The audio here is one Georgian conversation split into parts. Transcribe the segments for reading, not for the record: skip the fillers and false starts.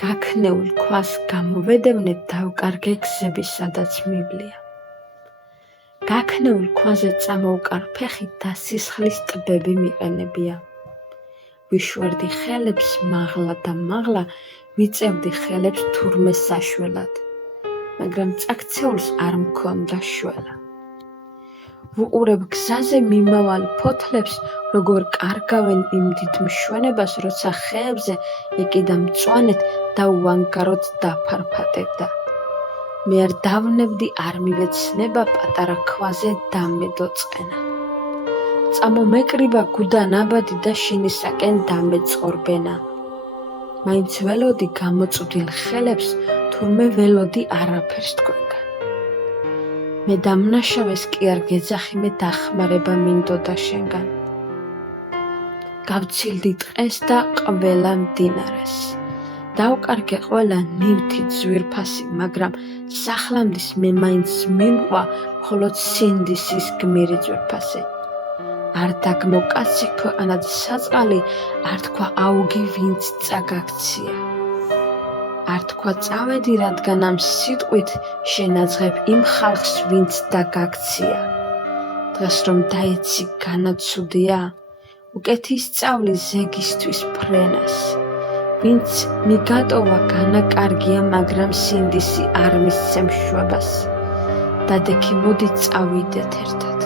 გაქნეულ ქვას გამოვედევნეთ დავკარგე გზები, სადაც მივლია. გაქნეულ ქვაზე წამოვკარ ფეხით და სისხლის ტბები მიყენებია. ვიშვერდი ხელებს მაღლა და მაღლა, ვიწევდი ხელებს თურმე საშველად, მაგრამ წაქცეულს არ მქონდა შველა. ვუყურებ გზაზე მიმავალ ფოთლებს, როგორ კარგავენ იმ დიდ მშვენებას, როცა ხეებზე ეკიდა მწვანეთ და უანგაროდ დაფარფატებდა. მე არ დავნებდი, არ მივეცნება პატარა ქვაზე დამედო წყენა. წამომეკრიბა გუდა ნაბადი და შინისაკენ დამეწყორბენა. მაინც ველოდი გამოწვდილ ხელებს, თურმე ველოდი არაფერს თქვენგან. მე დამნაშავეს კი არ გეძახი, მე დახმარება მინდოდა შენგან. გავცილდი ტყეს და ყველა მდინარეს. დავკარგე ყველა ნივთი ძვირფასი, მაგრამ სახლამდის მე მაინც მიმყვა მხოლოდ სინდისის გმირი ძვირფასი. არ დაგმო კაცი ქვეყანად საწყალი, არ თქვა აუგი ვინც წაგაქცია. არ თქვა წავედი, რადგან ამ სიტყვით შენაძღებ იმ ხალხს, ვინც დაგაქცია. დღეს რომ დაეცი განაცუდია, უკეთი სწავლი ზეგისთვის ფრენას. ვინც მიგატოვა განაკარგია, მაგრამ სინდისი არ მისცემ შვებას. დადექი მოდი წავიდეთ ერთად.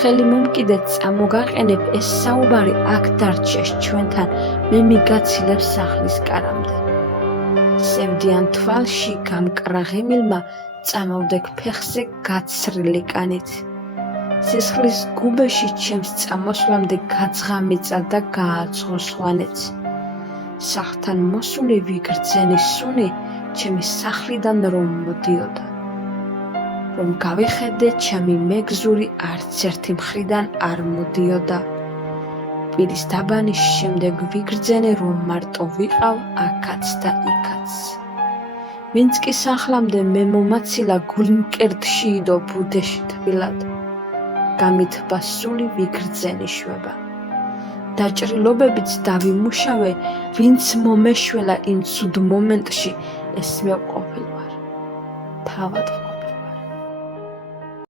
ხელი მომკიდეთ წამოგაყენებ, ეს საუბარი აქ დარჩეს ჩვენთან, მე მიგაცილებ სახლის კარამდე. სევდიან თვალში გამკრაღემილმა, წამოვდექ ფეხზე გაცრილი კანით. სისხლის გუბეში ჩემს წამოსვლამდე გაძღამიწა და გააცხო სვანეთს. სახლთან მოსული ვიგრძენი სუნი, ჩემი სახლიდან რომ მოდიოდა. რომ გავიხედე, ჩემი მეგზური არც ერთი მხრიდან არ მოდიოდა. პირის დაბანის შემდეგ ვიგრძენე, რომ მარტო ვიყავ აქაც და იქაც. ვინც კი სახლამდე მე მომაცილა, გულმკერდში იდო ბუდეში თბილად. გამითბა სული ვიგრძენი შვება. დაჭრილობებიც დავიმუშავე, ვინც მომეშველა იმ ცუდ მომენტში, ეს მე ყოფილვარ. თავად